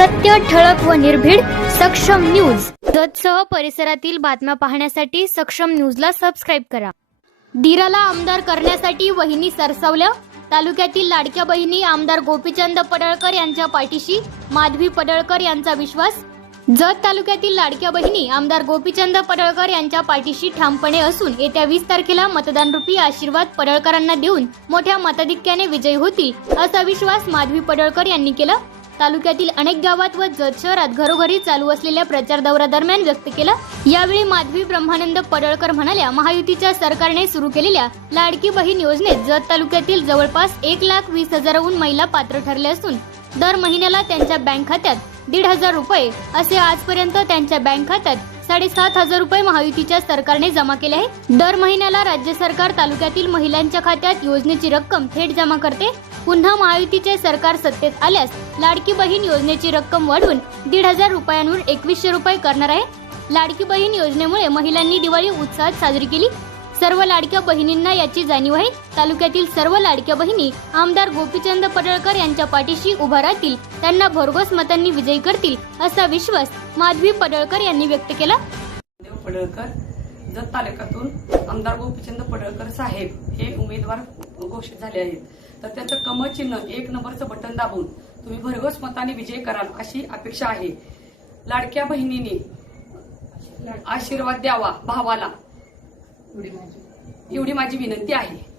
सत्य ठळक व निर्भीड सक्षम न्यूज. जतसह परिसरातील बातम्या पाहण्यासाठी सक्षम न्यूजला सबस्क्राईब करा. दिराला आमदार करण्यासाठी वहिनी सरसावल्या. तालुक्यातील लाडक्या बहिणी आमदार गोपीचंद पडळकर यांच्या पाठीशी माधवी पडळकर यांचा विश्वास. जत तालुक्यातील लाडक्या बहिणी आमदार गोपीचंद पडळकर यांच्या पाठीशी ठामपणे असून येत्या वीस तारखेला मतदानरूपी आशीर्वाद पडळकरांना देऊन मोठ्या मताधिक्याने विजयी होतील असा विश्वास माधवी पडळकर यांनी केला. तालुक्यातील अनेक गावात व जत शहरात घरोघरी चालू असलेल्या प्रचार दौऱ्यादरम्यान व्यक्त केला. यावेळी माधवी ब्रह्मानंद पडळकर म्हणाल्या महायुतीच्या सरकारने सुरू केलेल्या लाडकी बहीण योजनेत जत तालुक्यातील जवळपास एक लाख वीस हजाराहून महिला पात्र ठरल्या असून दर महिन्याला त्यांच्या बँक खात्यात दीड हजार रुपये असे आजपर्यंत त्यांच्या बँक खात्यात साडेसात हजार रुपये महायुतीच्या सरकारने जमा केले आहे दर महिन्याला राज्य सरकार तालुक्यातील महिलांच्या खात्यात योजनेची रक्कम थेट जमा करते. पुन्हा महायुतीचे सरकार सत्तेत आल्यास लाडकी बहीण योजनेची रक्कम वाढवून दीड हजार रुपयांवर एकवीसशे रुपये करणार आहे. लाडकी बहीण योजनेमुळे महिलांनी दिवाळी उत्साहात साजरी केली. सर्व लाडक्या बहिणींना याची जाणीव आहे. तालुक्यातील सर्व लाडक्या बहिणी आमदार गोपीचंद पडळकर यांच्या पाठीशी उभा राहतील. त्यांना भरघोस मतांनी विजयी करतील असा विश्वास माधवी पडळकर यांनी व्यक्त केला. पडळकर जत तालुक्यातून आमदार गोपीचंद पडळकर साहेब हे उमेदवार घोषित झाले आहेत. तर त्यांचं कमळ चिन्ह एक नंबरचं बटन दाबून तुम्ही भरघोस मताने विजय कराल अशी अपेक्षा आहे. लाडक्या बहिणीने आशीर्वाद द्यावा भावाला. एवढी माझी एवढी माझी विनंती आहे.